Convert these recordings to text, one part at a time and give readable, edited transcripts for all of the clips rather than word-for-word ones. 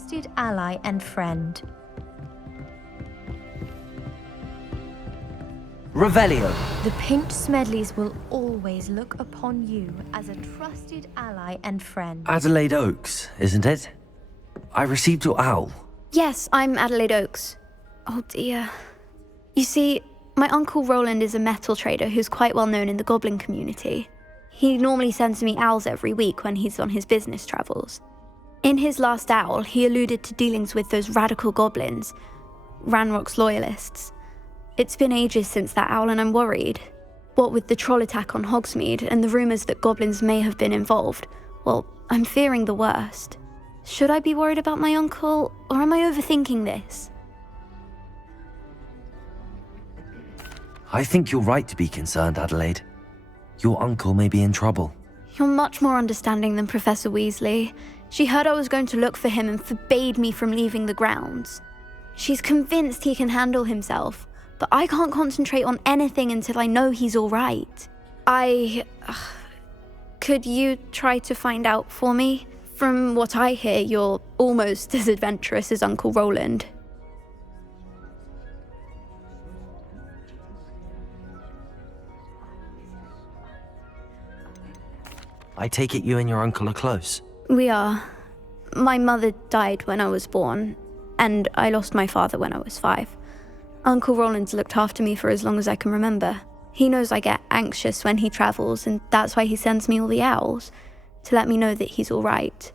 trusted ally and friend. Revelio. The Pinched Smedleys will always look upon you as a trusted ally and friend. Adelaide Oaks, isn't it? I received your owl. Yes, I'm Adelaide Oaks. Oh dear. You see, my Uncle Roland is a metal trader who's quite well known in the goblin community. He normally sends me owls every week when he's on his business travels. In his last owl, he alluded to dealings with those radical goblins, Ranrock's loyalists. It's been ages since that owl and I'm worried. What with the troll attack on Hogsmeade and the rumours that goblins may have been involved, well, I'm fearing the worst. Should I be worried about my uncle, or am I overthinking this? I think you're right to be concerned, Adelaide. Your uncle may be in trouble. You're much more understanding than Professor Weasley. She heard I was going to look for him and forbade me from leaving the grounds. She's convinced he can handle himself, but I can't concentrate on anything until I know he's all right. Could you try to find out for me? From what I hear, you're almost as adventurous as Uncle Roland. I take it you and your uncle are close. We are. My mother died when I was born, and I lost my father when I was 5. Uncle Roland's looked after me for as long as I can remember. He knows I get anxious when he travels, and that's why he sends me all the owls, to let me know that he's all right.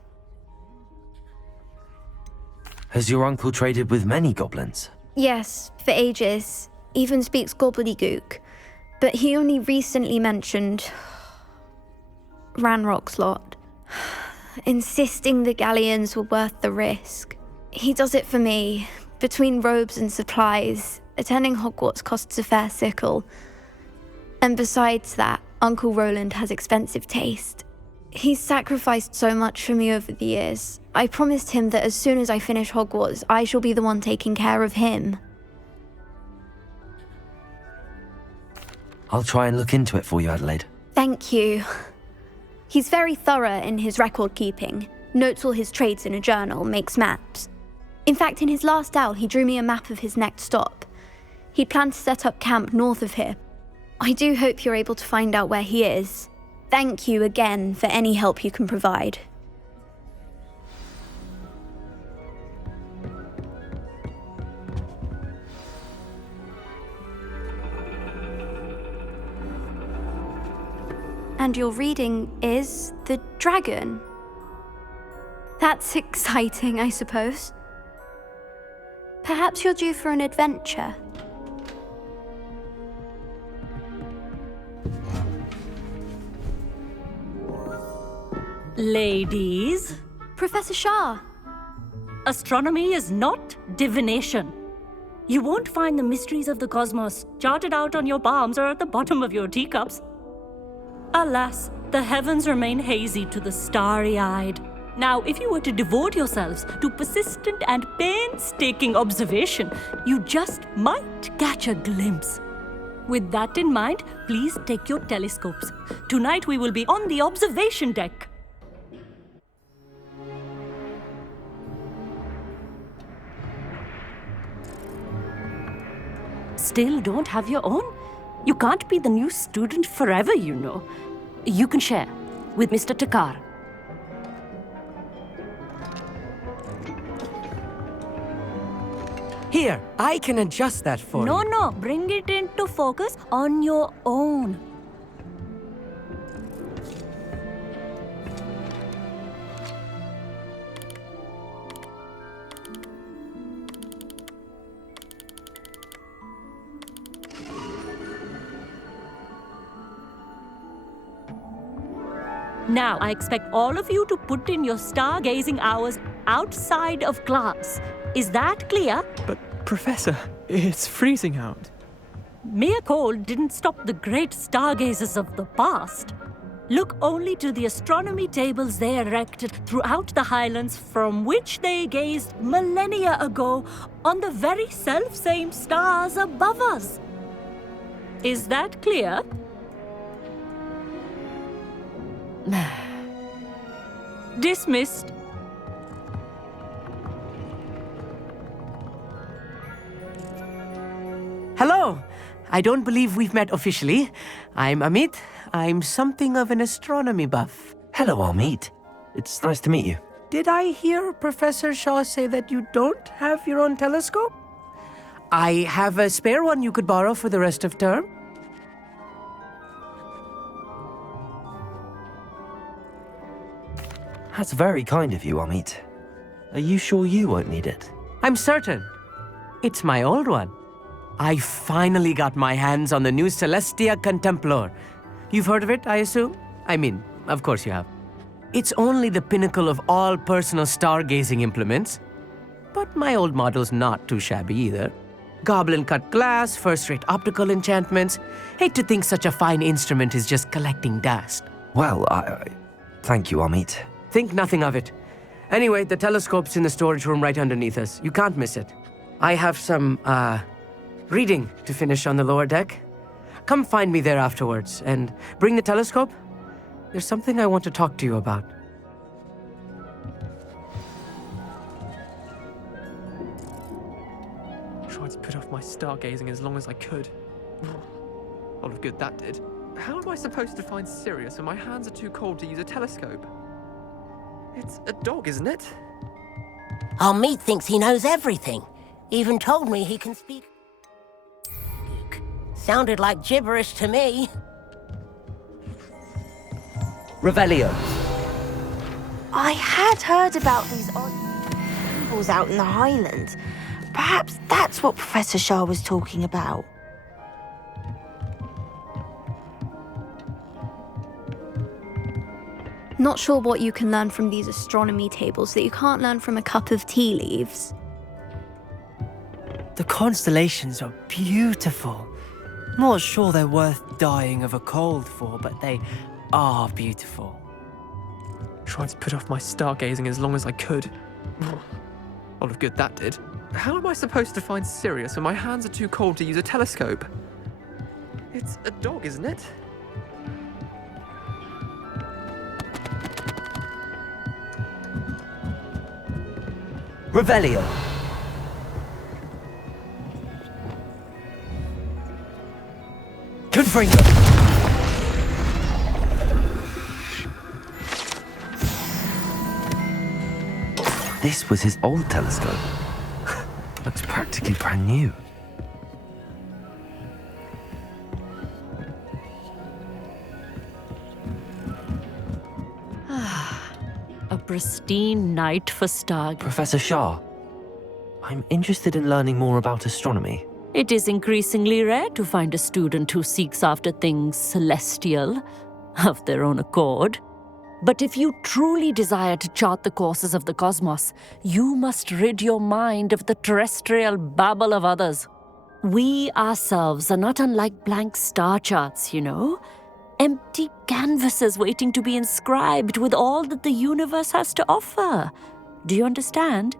Has your uncle traded with many goblins? Yes, for ages. Even speaks gobbledygook. But he only recently mentioned Ranrock's lot, insisting the galleons were worth the risk. He does it for me. Between robes and supplies, attending Hogwarts costs a fair sickle. And besides that, Uncle Roland has expensive taste. He's sacrificed so much for me over the years. I promised him that as soon as I finish Hogwarts, I shall be the one taking care of him. I'll try and look into it for you, Adelaide. Thank you. He's very thorough in his record keeping, notes all his trades in a journal, makes maps. In fact, in his last owl, he drew me a map of his next stop. He planned to set up camp north of here. I do hope you're able to find out where he is. Thank you again for any help you can provide. And your reading is The Dragon. That's exciting, I suppose. Perhaps you're due for an adventure. Ladies, Professor Shah. astronomy is not divination. You won't find the mysteries of the cosmos charted out on your palms or at the bottom of your teacups. Alas, the heavens remain hazy to the starry-eyed. Now, if you were to devote yourselves to persistent and painstaking observation, you just might catch a glimpse. With that in mind, please take your telescopes. Tonight we will be on the observation deck. Still don't have your own? You can't be the new student forever, you know. You can share with Mr. Takar. Here, I can adjust that for you. No, bring it into focus on your own. Now, I expect all of you to put in your stargazing hours outside of class. Is that clear? But, Professor, it's freezing out. Mere cold didn't stop the great stargazers of the past. Look only to the astronomy tables they erected throughout the Highlands from which they gazed millennia ago on the very self-same stars above us. Is that clear? Dismissed. Hello. I don't believe we've met officially. I'm Amit. I'm something of an astronomy buff. Hello, Amit. It's nice to meet you. Did I hear Professor Shaw say that you don't have your own telescope? I have a spare one you could borrow for the rest of term. That's very kind of you, Amit. Are you sure you won't need it? I'm certain. It's my old one. I finally got my hands on the new Celestia Contemplar. You've heard of it, I assume? I mean, of course you have. It's only the pinnacle of all personal stargazing implements. But my old model's not too shabby either. Goblin-cut glass, first-rate optical enchantments. Hate to think such a fine instrument is just collecting dust. Well, thank you, Amit. Think nothing of it. Anyway, the telescope's in the storage room right underneath us. You can't miss it. I have some, reading to finish on the lower deck. Come find me there afterwards, and bring the telescope. There's something I want to talk to you about. Tried to put off my stargazing as long as I could. All of good that did. How am I supposed to find Sirius when my hands are too cold to use a telescope? It's a dog, isn't it? Our meat thinks he knows everything. Even told me he can speak. Sounded like gibberish to me. Revelio. I had heard about these odd symbols out in the Highlands. Perhaps that's what Professor Shah was talking about. Not sure what you can learn from these astronomy tables that you can't learn from a cup of tea leaves. The constellations are beautiful. Not sure they're worth dying of a cold for, but they are beautiful. Tried to put off my stargazing as long as I could. All of good that did. How am I supposed to find Sirius when my hands are too cold to use a telescope? It's a dog, isn't it? Revelio. Confringo. This was his old telescope. Looks practically brand new. A pristine night for stargazing. Professor Shah, I'm interested in learning more about astronomy. It is increasingly rare to find a student who seeks after things celestial of their own accord. But if you truly desire to chart the courses of the cosmos, you must rid your mind of the terrestrial babble of others. We ourselves are not unlike blank star charts, you know. Empty canvases waiting to be inscribed with all that the universe has to offer. Do you understand?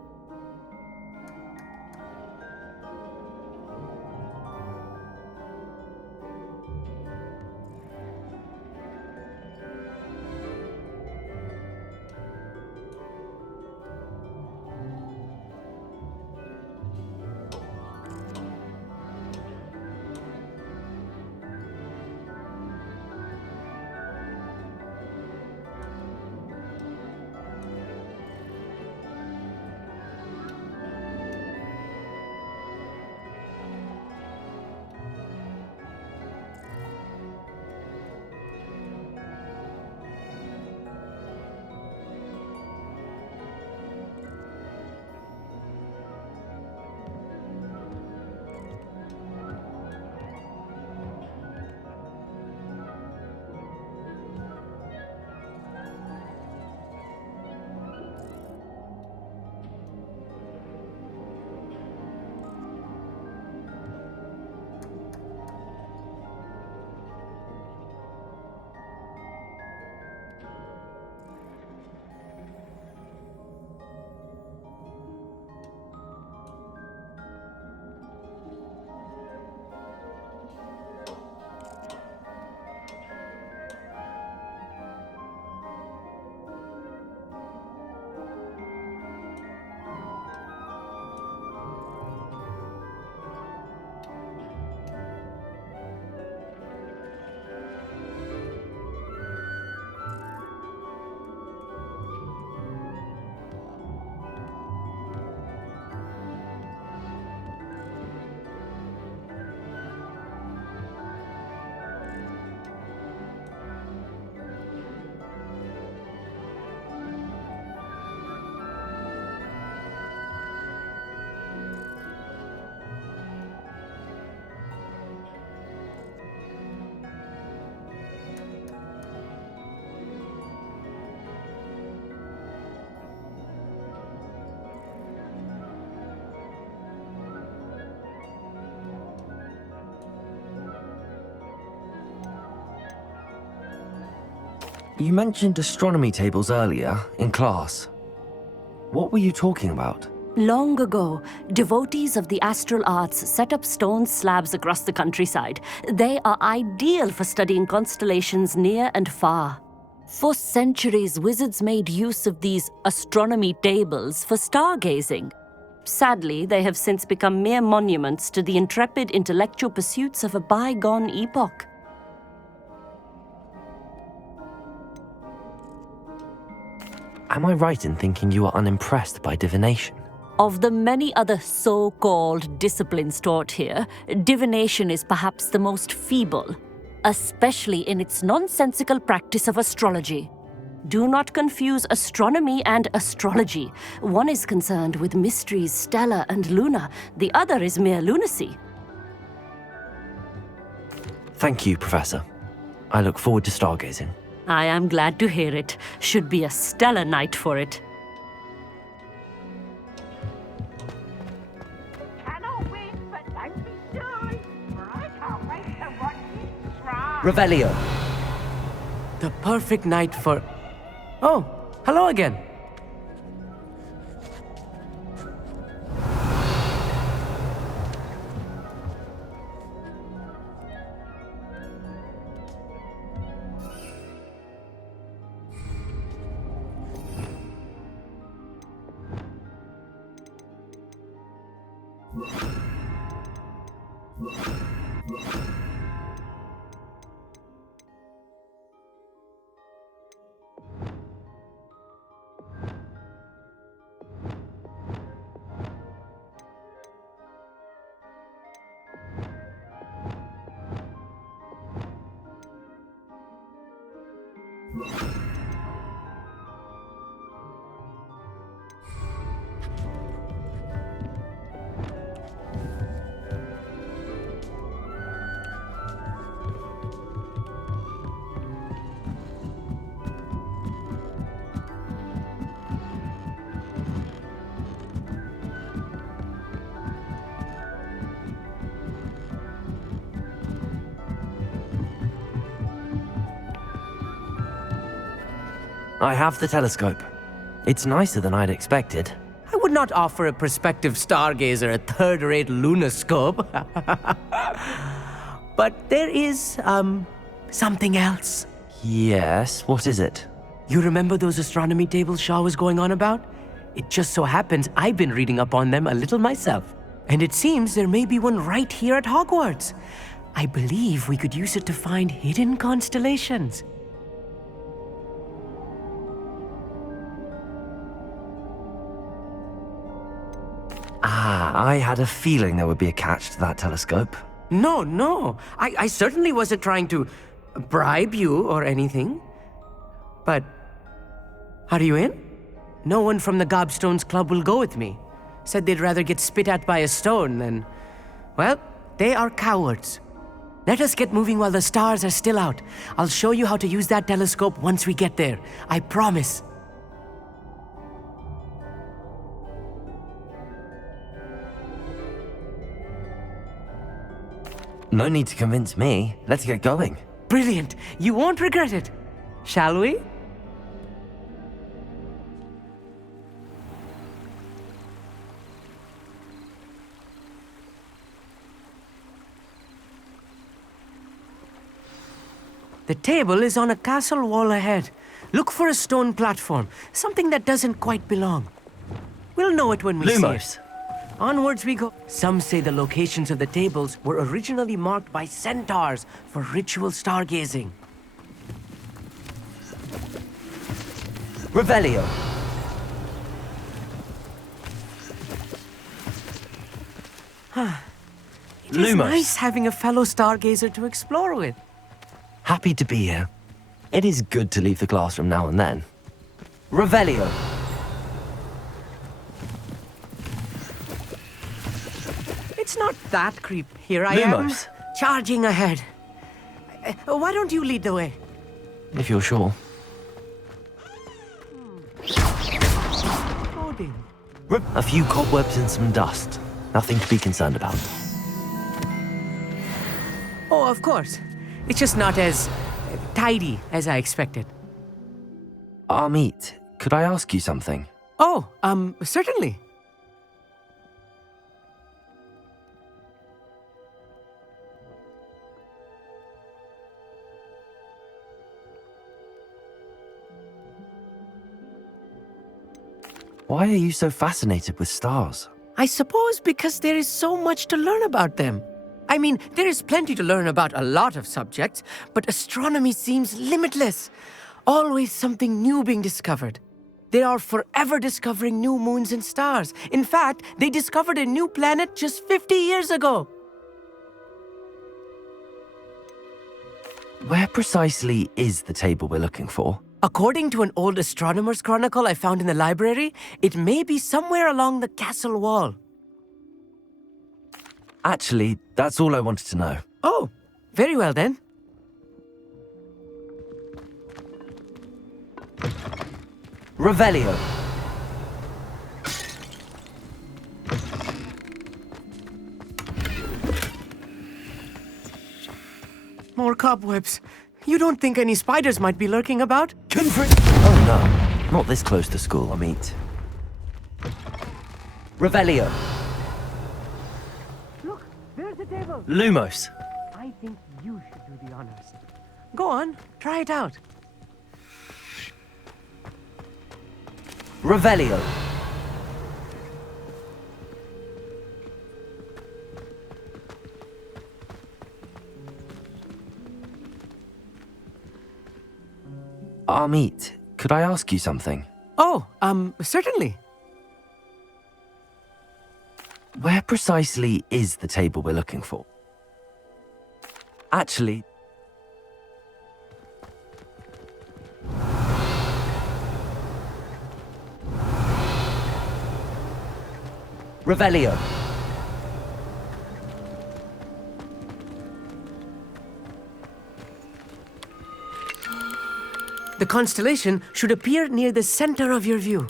You mentioned astronomy tables earlier, in class. What were you talking about? Long ago, devotees of the astral arts set up stone slabs across the countryside. They are ideal for studying constellations near and far. For centuries, wizards made use of these astronomy tables for stargazing. Sadly, they have since become mere monuments to the intrepid intellectual pursuits of a bygone epoch. Am I right in thinking you are unimpressed by divination? Of the many other so-called disciplines taught here, divination is perhaps the most feeble, especially in its nonsensical practice of astrology. Do not confuse astronomy and astrology. One is concerned with mysteries stellar and lunar, the other is mere lunacy. Thank you, Professor. I look forward to stargazing. I am glad to hear it. Should be a stellar night for it. Cannot wait, but don't be shy, for I can't wait to watch you try. Revelio! The perfect night for... Oh, hello again. I have the telescope. It's nicer than I'd expected. I would not offer a prospective stargazer a third-rate lunoscope. But there is, something else. Yes, what is it? You remember those astronomy tables Shaw was going on about? It just so happens I've been reading up on them a little myself. And it seems there may be one right here at Hogwarts. I believe we could use it to find hidden constellations. I had a feeling there would be a catch to that telescope. No. I certainly wasn't trying to bribe you or anything. But, are you in? No one from the Gobstones Club will go with me. Said they'd rather get spit at by a stone than... Well, they are cowards. Let us get moving while the stars are still out. I'll show you how to use that telescope once we get there. I promise. No need to convince me. Let's get going. Brilliant. You won't regret it. Shall we? The table is on a castle wall ahead. Look for a stone platform, something that doesn't quite belong. We'll know it when we see it. Onwards we go. Some say the locations of the tables were originally marked by centaurs for ritual stargazing. Revelio. It is nice having a fellow stargazer to explore with. Happy to be here. It is good to leave the classroom now and then. Revelio. It's not that creep. Here I Lumos. am, charging ahead. Why don't you lead the way? If you're sure. Loading. A few cobwebs and some dust. Nothing to be concerned about. Oh, of course. It's just not as tidy as I expected. Amit, could I ask you something? Oh, certainly. Why are you so fascinated with stars? I suppose because there is so much to learn about them. I mean, there is plenty to learn about a lot of subjects, but astronomy seems limitless. Always something new being discovered. They are forever discovering new moons and stars. In fact, they discovered a new planet just 50 years ago. Where precisely is the table we're looking for? According to an old astronomer's chronicle I found in the library, it may be somewhere along the castle wall. Actually, that's all I wanted to know. Oh, very well then. Revelio. More cobwebs. You don't think any spiders might be lurking about? Oh no, not this close to school, Amit. Revelio. Look, there's the table. Lumos. I think you should do the honors. Go on, try it out. Revelio. Amit, could I ask you something? Oh, certainly. Where precisely is the table we're looking for? Actually... Revelio. The constellation should appear near the center of your view.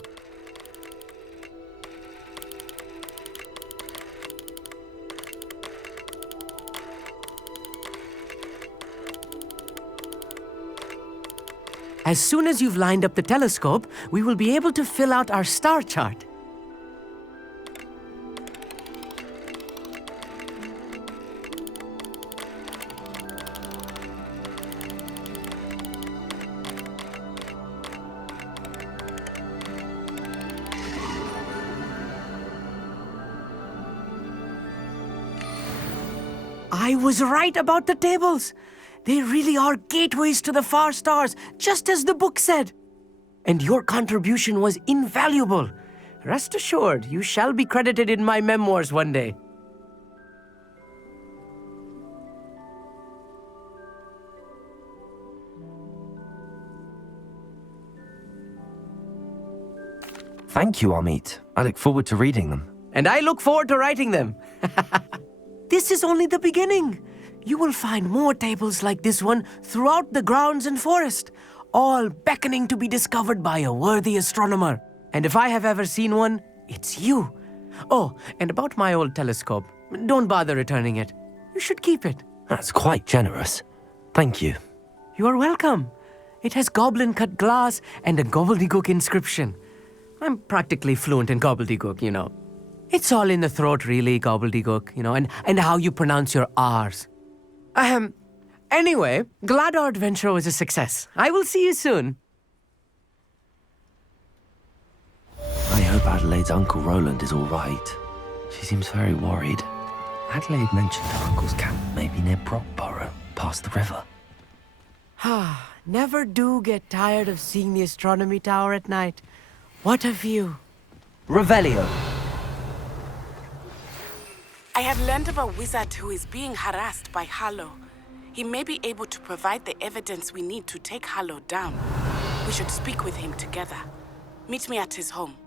As soon as you've lined up the telescope, we will be able to fill out our star chart. I was right about the tables. They really are gateways to the far stars, just as the book said. And your contribution was invaluable. Rest assured, you shall be credited in my memoirs one day. Thank you, Amit. I look forward to reading them. And I look forward to writing them. This is only the beginning. You will find more tables like this one throughout the grounds and forest, all beckoning to be discovered by a worthy astronomer. And if I have ever seen one, it's you. Oh, and about my old telescope, don't bother returning it. You should keep it. That's quite generous. Thank you. You are welcome. It has goblin-cut glass and a gobbledygook inscription. I'm practically fluent in gobbledygook, you know. It's all in the throat, really, gobbledygook, you know, and how you pronounce your R's. Anyway, glad our adventure was a success. I will see you soon. I hope Adelaide's Uncle Roland is all right. She seems very worried. Adelaide mentioned her uncle's camp may be near Brockborough, past the river. Never do get tired of seeing the astronomy tower at night. What a view. Revelio. I have learned of a wizard who is being harassed by Harlow. He may be able to provide the evidence we need to take Harlow down. We should speak with him together. Meet me at his home.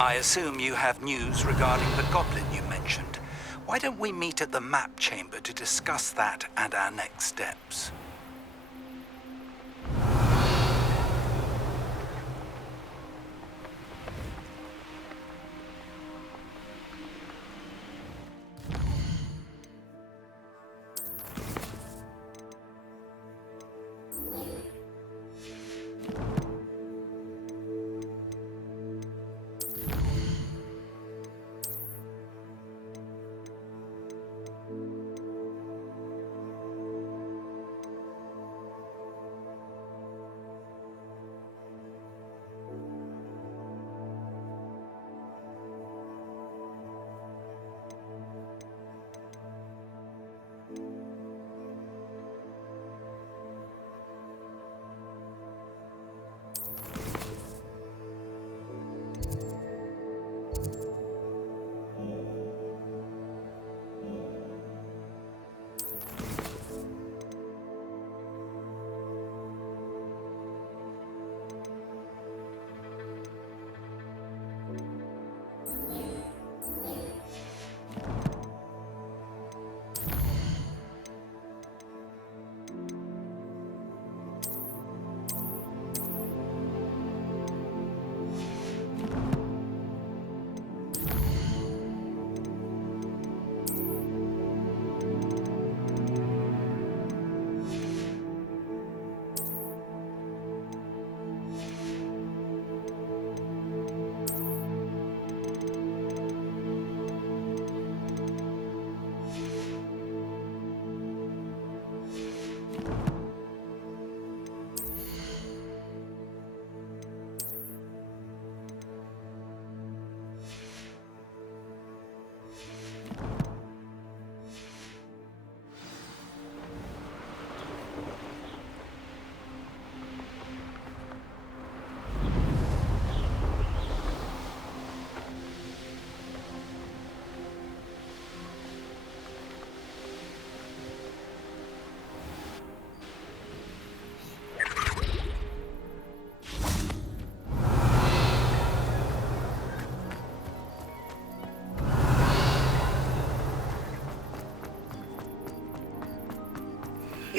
I assume you have news regarding the goblin you mentioned. Why don't we meet at the map chamber to discuss that and our next steps?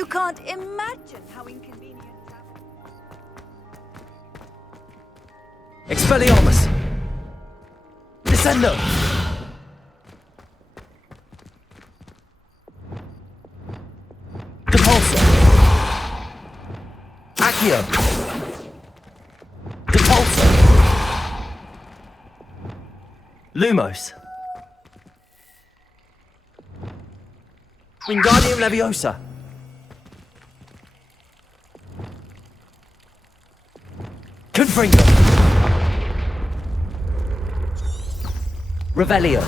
You can't imagine how inconvenient. Expelliarmus! Descendo! Depulso! Accio! Depulso! Lumos! Wingardium Leviosa! Confringo! Revelio!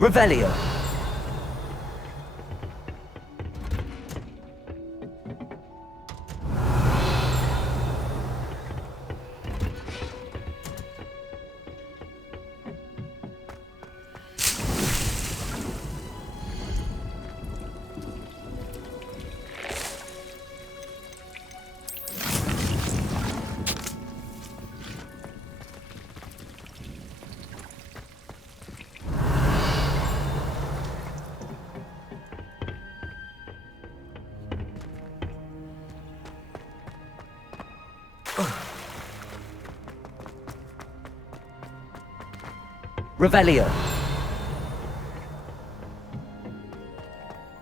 Revelio! Revelio!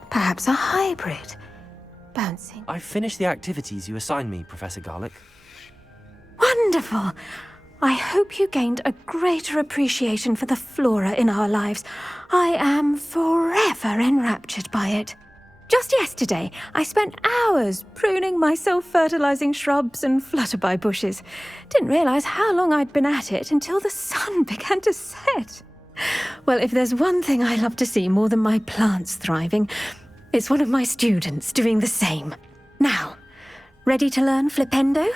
Perhaps a hybrid. Bouncing. I've finished the activities you assigned me, Professor Garlick. Wonderful! I hope you gained a greater appreciation for the flora in our lives. I am forever enraptured by it. Just yesterday, I spent hours pruning my self-fertilizing shrubs and flutterby bushes. Didn't realize how long I'd been at it until the sun began to set. Well, if there's one thing I love to see more than my plants thriving, it's one of my students doing the same. Now, ready to learn Flipendo?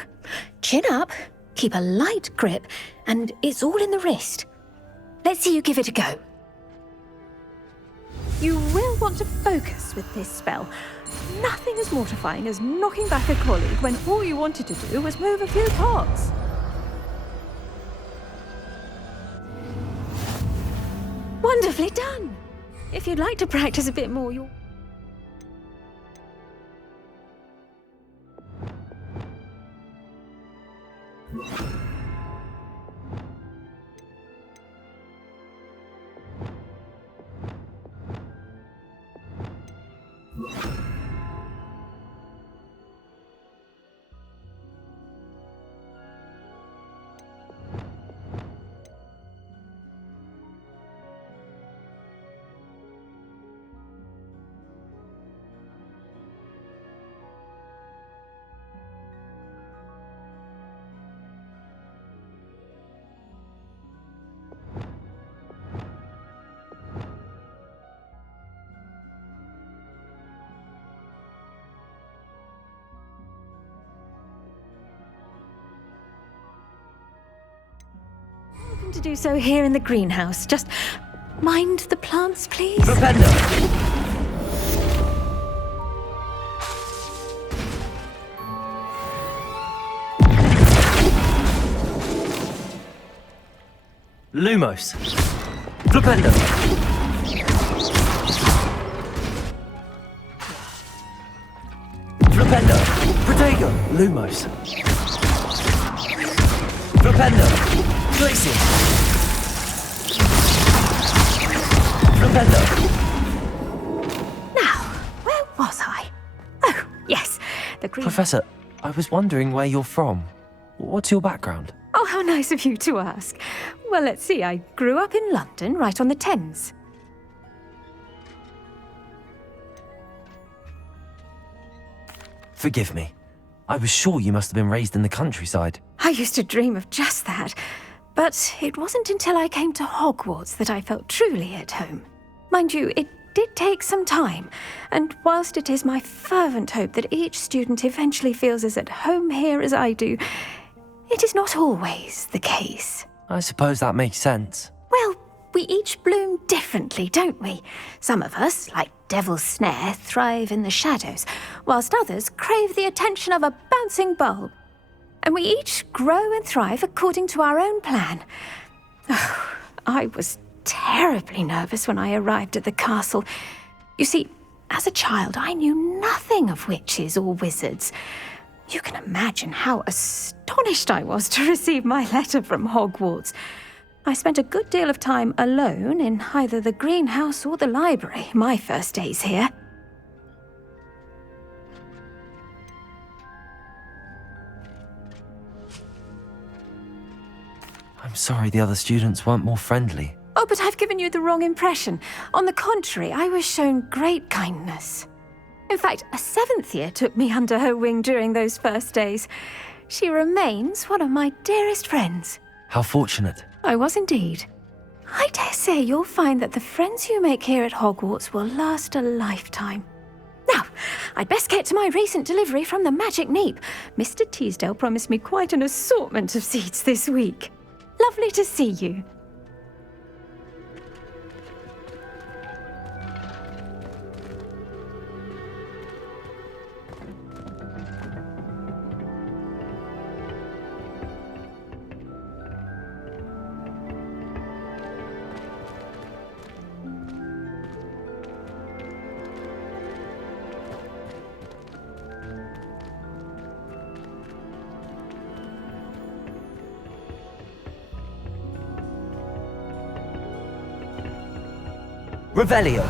Chin up, keep a light grip, and it's all in the wrist. Let's see you give it a go. You will want to focus with this spell. Nothing as mortifying as knocking back a colleague when all you wanted to do was move a few pots. Wonderfully done. If you'd like to practice a bit more, you'll... to do so here in the greenhouse. Just mind the plants, please. Flipendo! Lumos! Flipendo! Flipendo! Protego! Lumos! Flipendo! Glacier! Flipendo! Now, where was I? Oh, yes, the green... Professor, I was wondering where you're from. What's your background? Oh, how nice of you to ask. Well, let's see, I grew up in London, right on the Thames. Forgive me. I was sure you must have been raised in the countryside. I used to dream of just that. But it wasn't until I came to Hogwarts that I felt truly at home. Mind you, it did take some time, and whilst it is my fervent hope that each student eventually feels as at home here as I do, it is not always the case. I suppose that makes sense. Well, we each bloom differently, don't we? Some of us, like Devil's Snare, thrive in the shadows, whilst others crave the attention of a bouncing bulb. And we each grow and thrive according to our own plan. Oh, I was terribly nervous when I arrived at the castle. You see, as a child, I knew nothing of witches or wizards. You can imagine how astonished I was to receive my letter from Hogwarts. I spent a good deal of time alone in either the greenhouse or the library my first days here. I'm sorry the other students weren't more friendly. Oh, but I've given you the wrong impression. On the contrary, I was shown great kindness. In fact, a 7th year took me under her wing during those first days. She remains one of my dearest friends. How fortunate. I was indeed. I dare say you'll find that the friends you make here at Hogwarts will last a lifetime. Now, I'd best get to my recent delivery from the Magic Neep. Mr. Teasdale promised me quite an assortment of seeds this week. Lovely to see you. Revelio.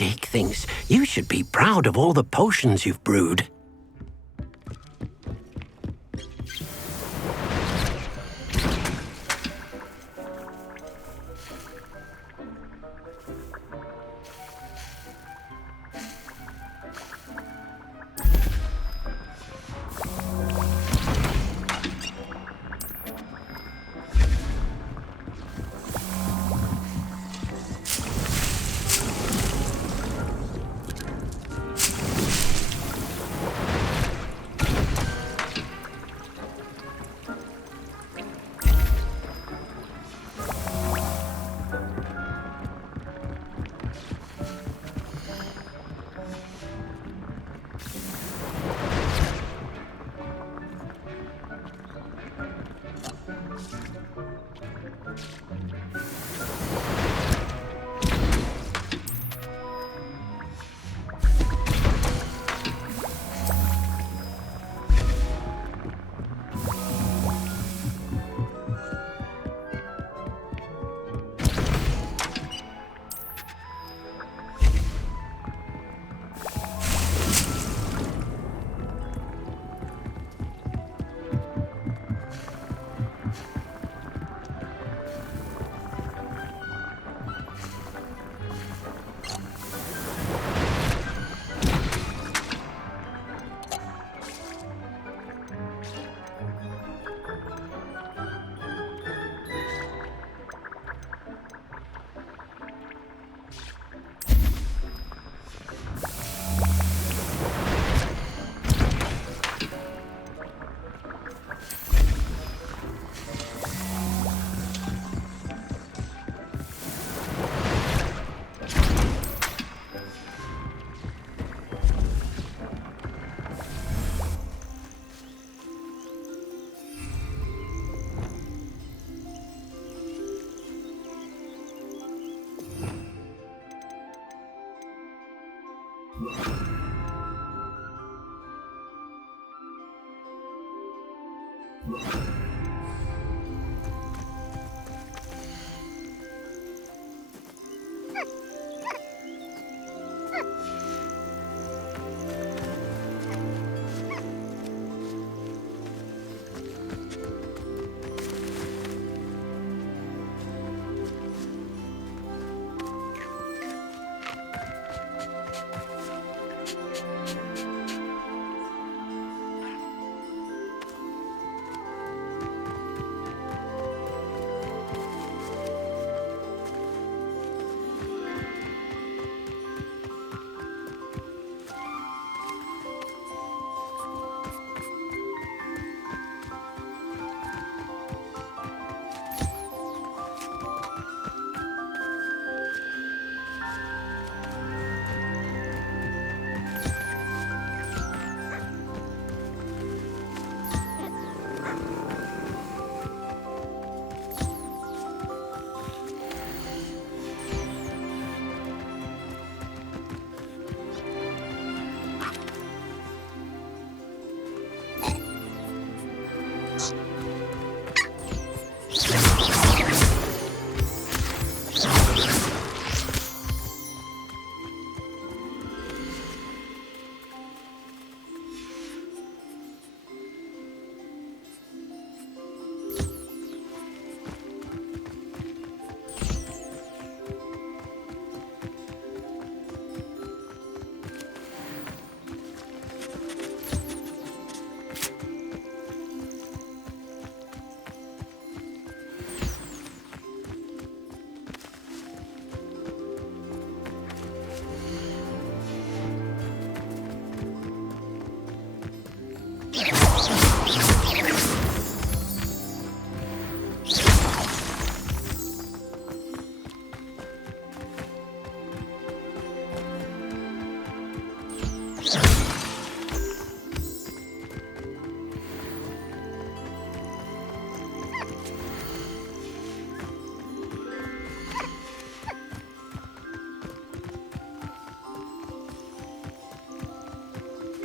Dick thinks you should be proud of all the potions you've brewed.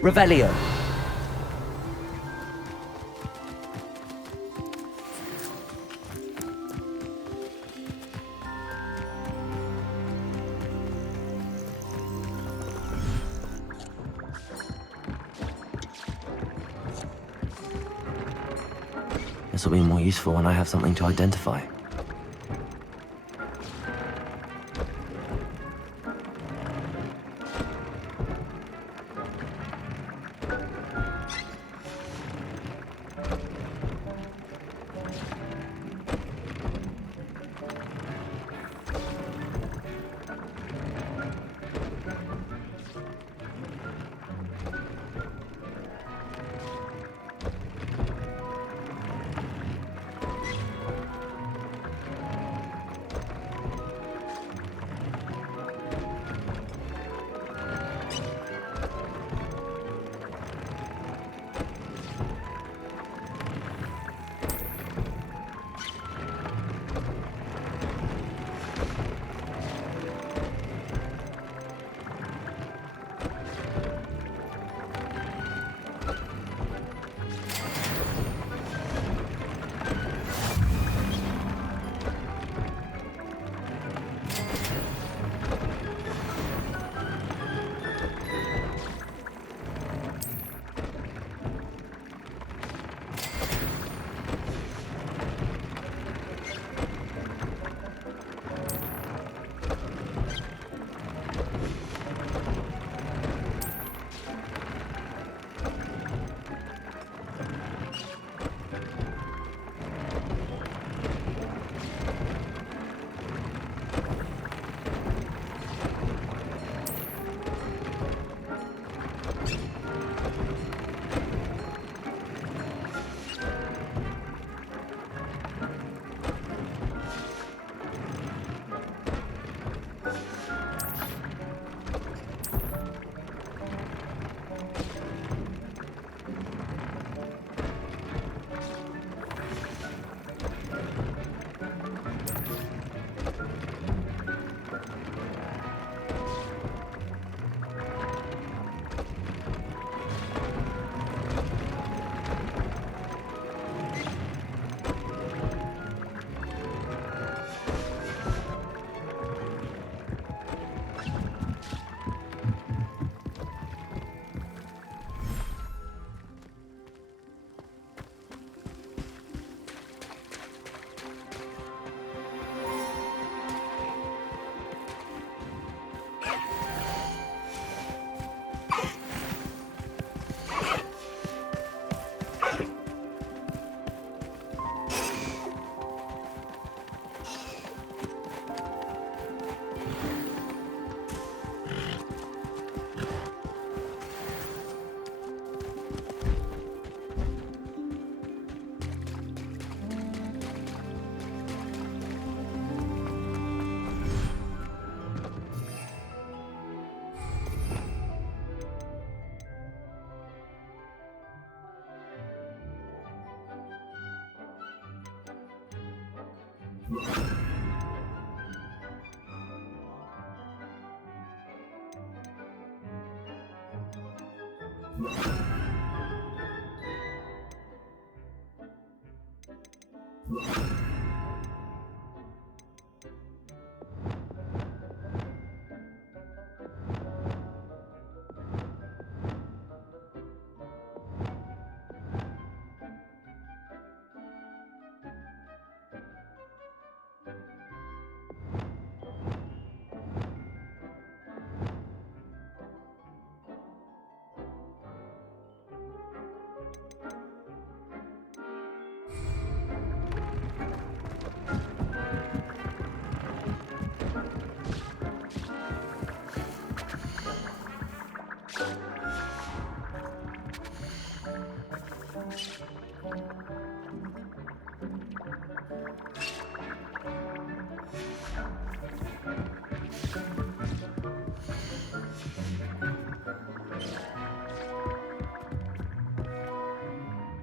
Revelio. This will be more useful when I have something to identify.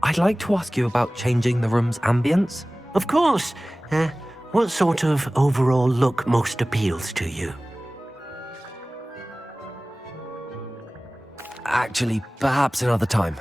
I'd like to ask you about changing the room's ambience. Of course. What sort of overall look most appeals to you? Actually, perhaps another time.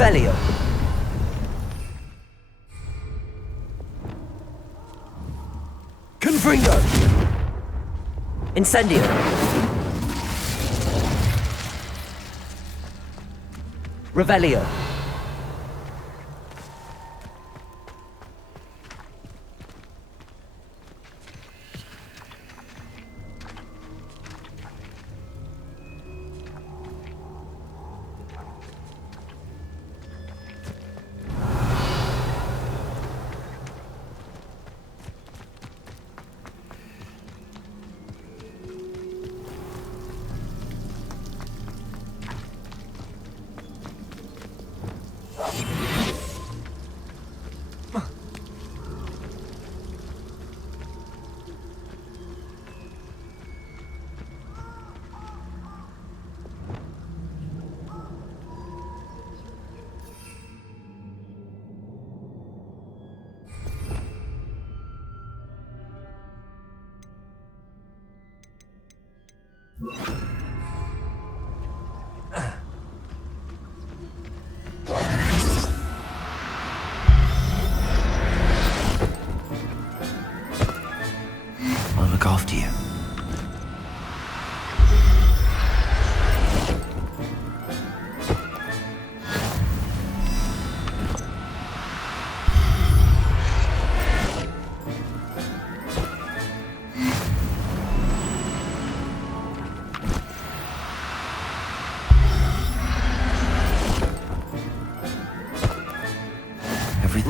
Revelio. Confringo. Incendio. Revelio.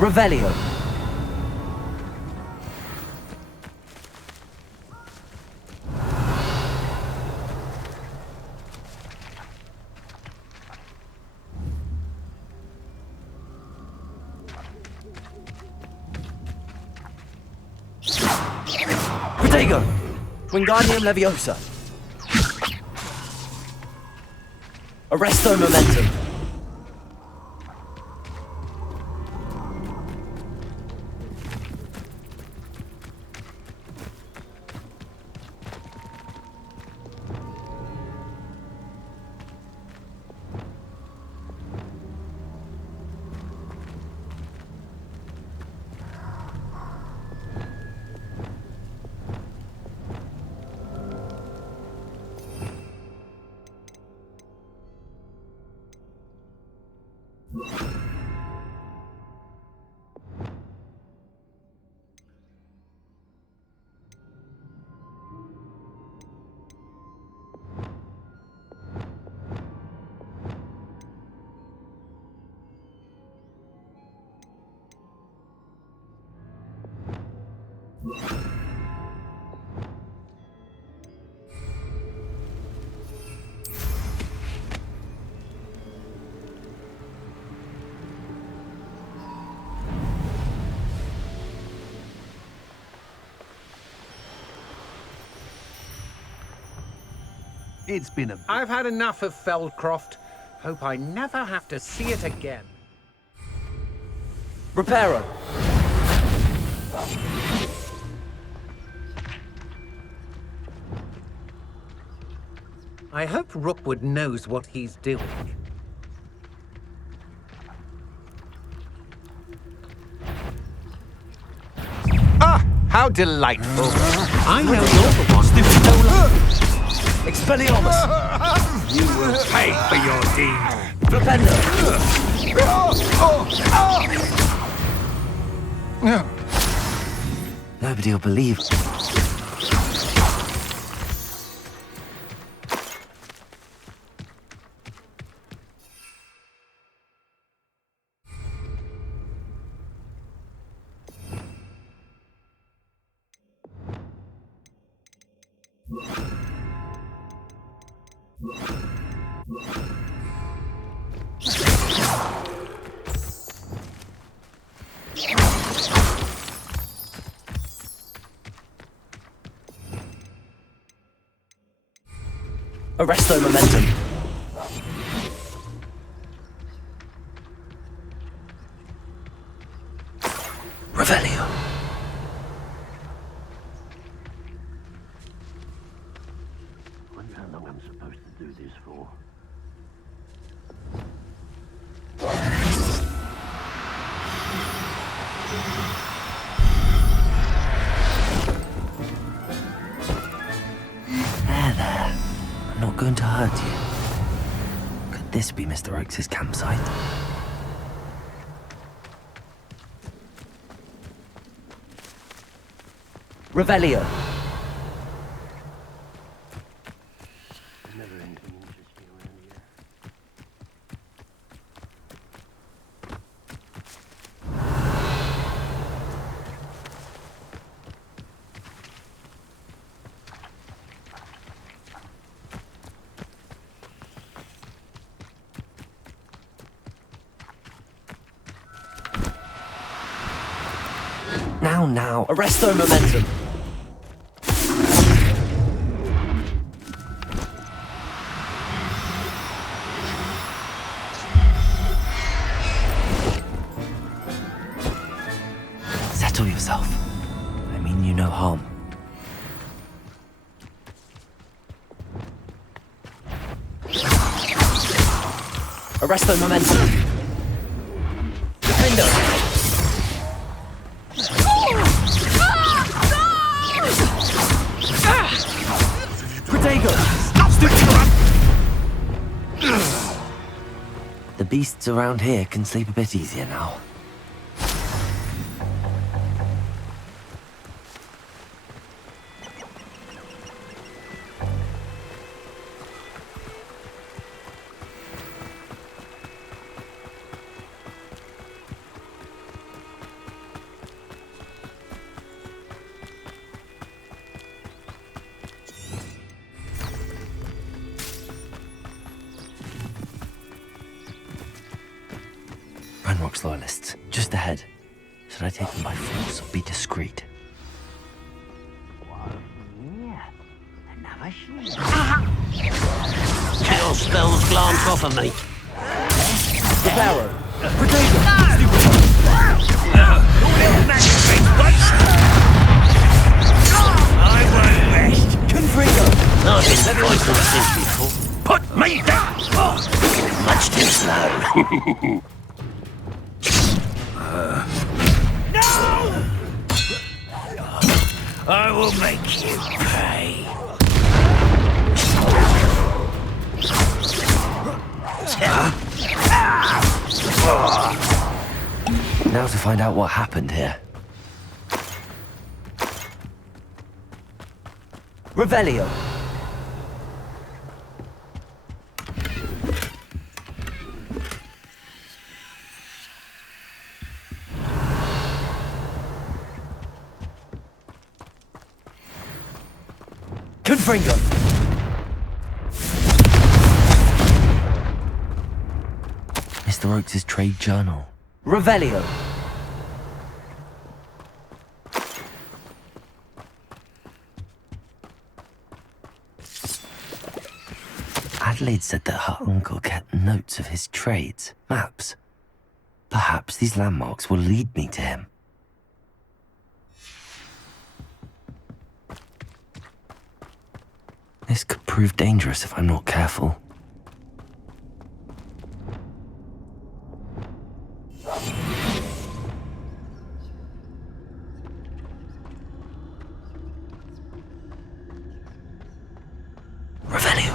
Revelio. Protego! Wingardium Leviosa. Arresto Momentum. It's been a... I've had enough of Feldcroft. Hope I never have to see it again. Reparo. I hope Rookwood knows what he's doing. Ah, how delightful. I know you're the one who stole... Expelliarmus! You will pay for your deed. Flipendo! Nobody will believe. Arresto Momentum. Revelio. Wonder how long I'm supposed to do this for. There. I'm not going to hurt you. Could this be Mr. Oakes' campsite? Revelio. Never anything interesting around here. Now. Arresto Momentum. Settle yourself. I mean you no harm. Arresto Momentum. Defendo. The beasts around here can sleep a bit easier now. Ranrock's loyalists, just ahead. Should I take them by force or be discreet? Chaos spells glance off of me. The barrow. I won't rest. Confringo. I've been poisoned since before. Put me down. Much too slow. No! I will make you pay. Now to find out what happened here. Revelio. Confringo. Mr. Oakes' trade journal. Revelio. Adelaide said that her uncle kept notes of his trades, maps. Perhaps these landmarks will lead me to him. This could prove dangerous if I'm not careful. Revelio.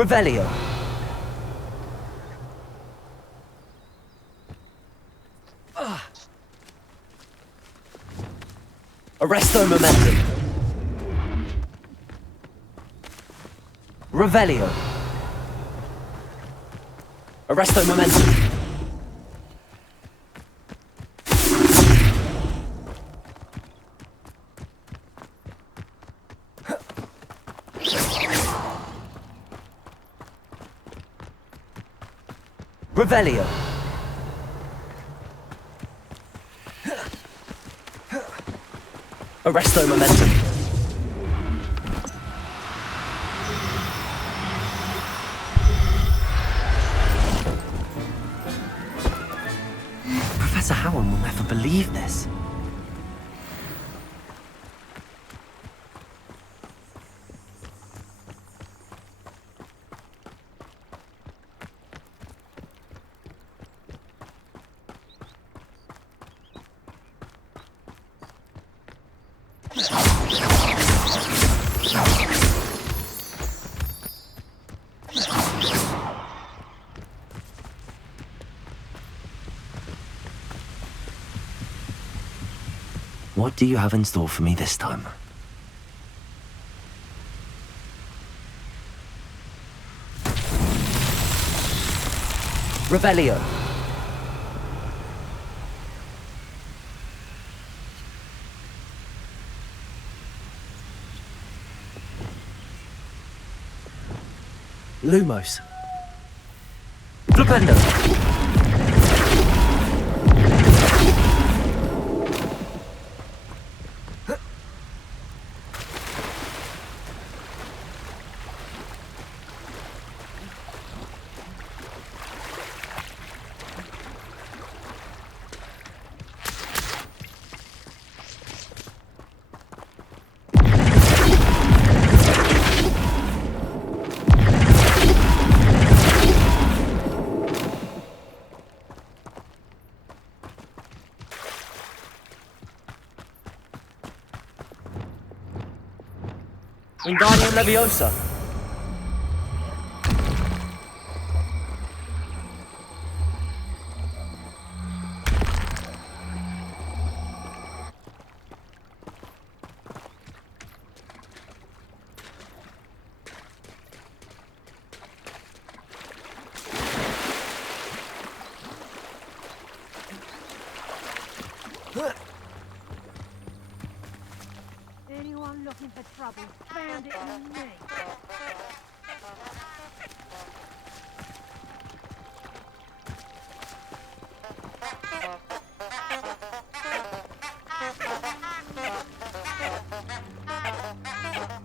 Revelio. Arresto momentum. Revelio. Arresto momentum. Revelio. Arresto momentum. Professor Howard will never believe this. What do you have in store for me this time? Revelio. Lumos. Flipendo. Wingardium Leviosa. Anyone looking for trouble found it in me.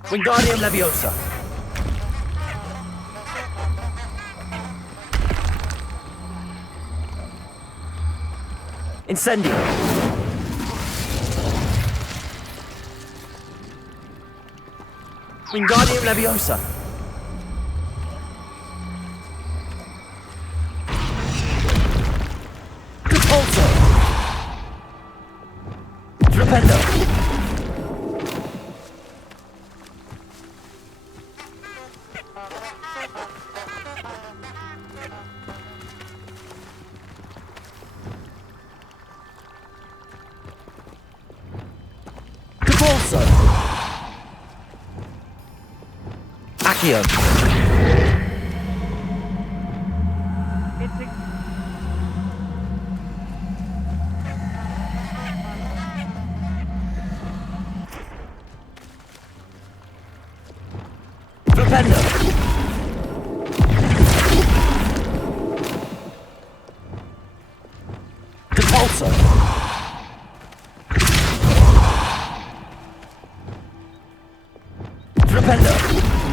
Wingardium Leviosa. Incendio. Wingardium Leviosa. Repulsor. Flipendo. Repulsor. Accio. Flipendo. Repulsor. Flipendo.